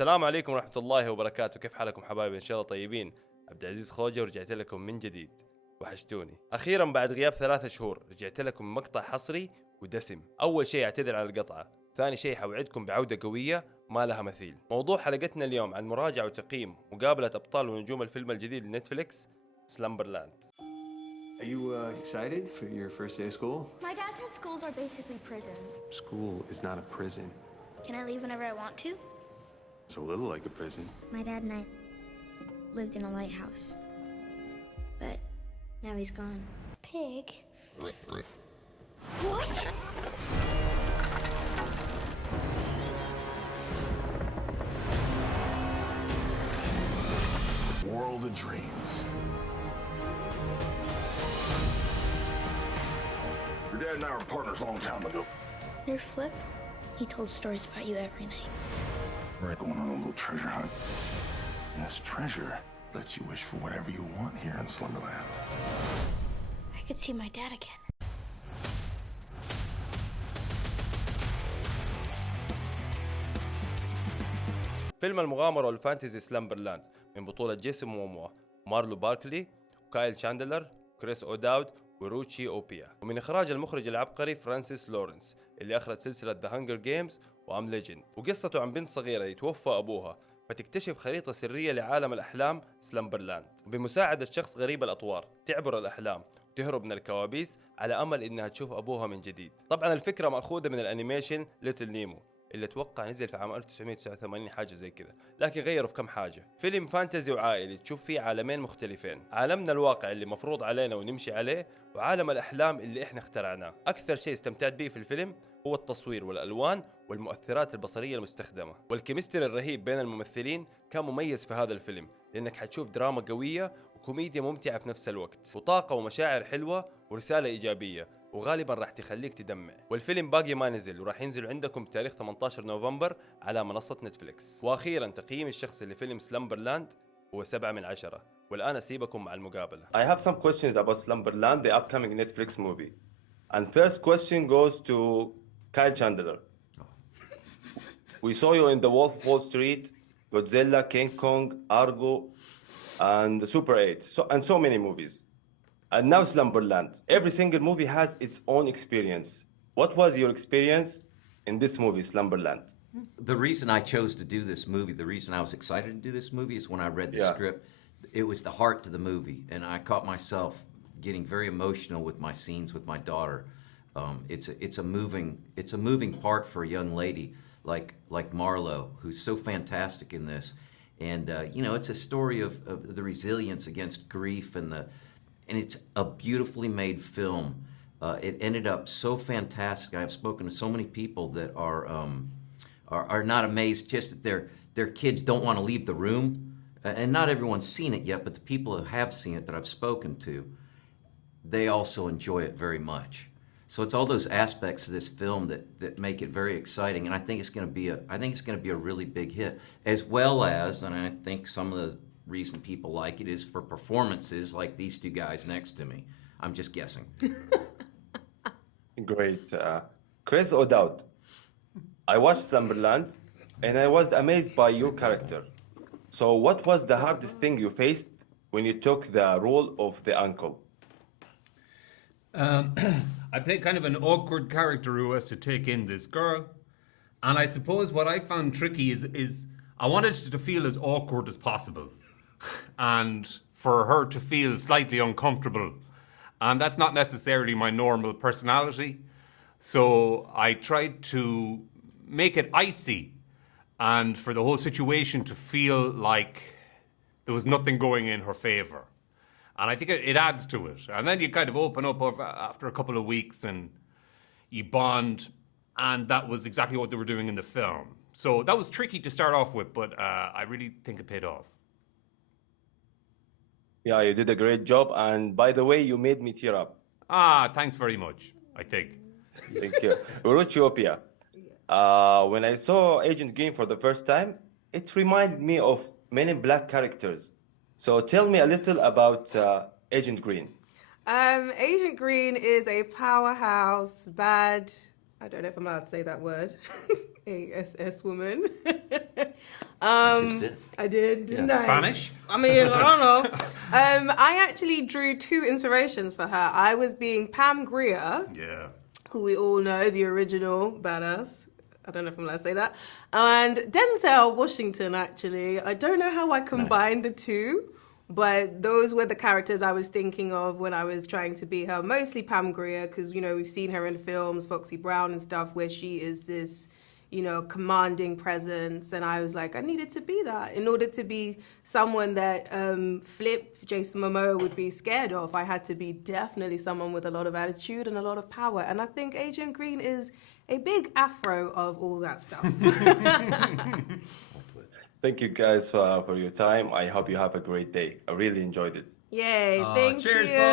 السلام عليكم ورحمة الله وبركاته. كيف حالكم حبايبي؟ إن شاء الله طيبين. عبد العزيز خوجه ورجعت لكم من جديد. وحشتوني. أخيرا بعد غياب 3 شهور رجعت لكم مقطع حصري ودسم. أول شيء أعتذر على القطعة، ثاني شيء حوعدكم بعودة قوية ما لها مثيل. موضوع حلقتنا اليوم عن مراجعة وتقييم مقابلة أبطال ونجوم الفيلم الجديد لنتفلكس Slumberland. Are you excited for your first day of school? My dad said schools are basically prisons. School is not a prison. Can I leave whenever I want to? It's a little like a prison. My dad and I lived in a lighthouse. But now he's gone. Pig? What? World of dreams. Your dad and I were partners a long time ago. Your Flip? He told stories about you every night. We're going on a little treasure hunt. And this treasure lets you wish for whatever you want here in Slumberland. I could see my dad again. فيلم المغامرة والفانتزي سلامبرلاند من بطولة جيسون موموا ومارلو باركلي وكايل شاندلر وكريس أوداود وروتشي أوبيا، ومن إخراج المخرج العبقري فرانسيس لورنس اللي أخرج سلسلة ذا هانجر جيمز وأم ليجند. وقصته عن بنت صغيرة يتوفى أبوها فتكتشف خريطة سرية لعالم الأحلام سلامبرلاند، بمساعدة شخص غريب الأطوار تعبر الأحلام وتهرب من الكوابيس على أمل إنها تشوف أبوها من جديد. طبعا الفكرة مأخوذة من الأنيميشن ليتل نيمو اللي اتوقع نزل في عام 1989 حاجة زي كذا، لكن غيروا في كم حاجة. فيلم فانتزي وعائلي تشوف فيه عالمين مختلفين، عالمنا الواقع اللي مفروض علينا ونمشي عليه، وعالم الأحلام اللي احنا اخترعناه. أكثر شيء استمتعت به في الفيلم هو التصوير والألوان والمؤثرات البصرية المستخدمة، والكيمستري الرهيب بين الممثلين كان مميز في هذا الفيلم، لأنك حتشوف دراما قوية وكوميديا ممتعة في نفس الوقت، وطاقة ومشاعر حلوة ورسالة إيجابية، وغالبا راح تخليك تدمع. والفيلم باقي ما نزل وراح ينزل عندكم بتاريخ 18 نوفمبر على منصة نتفلكس. واخيرا تقييم الشخصي لفيلم سلمبرلاند هو 7 من 10. والآن أسيبكم مع المقابلة. I have some questions about Slumberland, the upcoming Netflix movie. And first question goes to Kyle Chandler. We saw you in The Wolf of Wall Street, Godzilla, King Kong, Argo, and Super 8, so many movies. And now Slumberland. Every single movie has its own experience. What was your experience in this movie, Slumberland? The reason I chose to do this movie, the reason I was excited to do this movie is when I read the script, it was the heart to the movie. And I caught myself getting very emotional with my scenes with my daughter. It's a moving part for a young lady like Marlo, who's so fantastic in this. And, it's a story of the resilience against grief and it's a beautifully made film. It ended up so fantastic. I've spoken to so many people that are not amazed just that their kids don't want to leave the room. And not everyone's seen it yet, but the people who have seen it that I've spoken to, they also enjoy it very much. So it's all those aspects of this film that make it very exciting, and I think it's going to be a really big hit, as well as, and I think some of the reason people like it is for performances like these two guys next to me. I'm just guessing. Great. Chris O'Dowd. I watched Slumberland and I was amazed by your character. So what was the hardest thing you faced when you took the role of the uncle? I played kind of an awkward character who has to take in this girl. And I suppose what I found tricky is I wanted it to feel as awkward as possible. And for her to feel slightly uncomfortable. And that's not necessarily my normal personality. So I tried to make it icy and for the whole situation to feel like there was nothing going in her favor. And I think it adds to it. And then you kind of open up after a couple of weeks and you bond. And that was exactly what they were doing in the film. So that was tricky to start off with, but I really think it paid off. Yeah, you did a great job. And by the way, you made me tear up. Thanks very much, I think. Thank you. Ethiopia. When I saw Agent Green for the first time, it reminded me of many black characters. So tell me a little about Agent Green. Agent Green is a powerhouse, bad, I don't know if I'm allowed to say that word, ASS woman. Just did. I did, didn't I? Spanish? I mean, I don't know. I actually drew 2 inspirations for her. I was being Pam Grier, Yeah. who we all know, the original badass. I don't know if I'm allowed to say that. And Denzel Washington, actually. I don't know how I combined the two, but those were the characters I was thinking of when I was trying to be her. Mostly Pam Grier, because, you know, we've seen her in films, Foxy Brown and stuff, where she is this, you know, commanding presence. And I was like, I needed to be that. In order to be someone that Flip, Jason Momoa, would be scared of, I had to be definitely someone with a lot of attitude and a lot of power. And I think Agent Green is a big afro of all that stuff. Thank you guys for your time. I hope you have a great day. I really enjoyed it. Yay, thank cheers, you.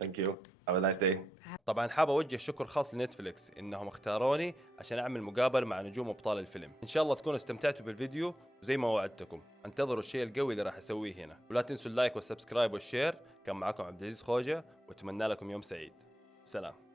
Thank you. Have a nice day. طبعا حاب اوجه شكر خاص لنتفلكس انهم اختاروني عشان اعمل مقابله مع نجوم ابطال الفيلم. ان شاء الله تكونوا استمتعتوا بالفيديو وزي ما وعدتكم انتظروا الشيء القوي اللي راح اسويه هنا، ولا تنسوا اللايك والسبسكرايب والشير. كان معكم عبد العزيز خوجه واتمنى لكم يوم سعيد. سلام.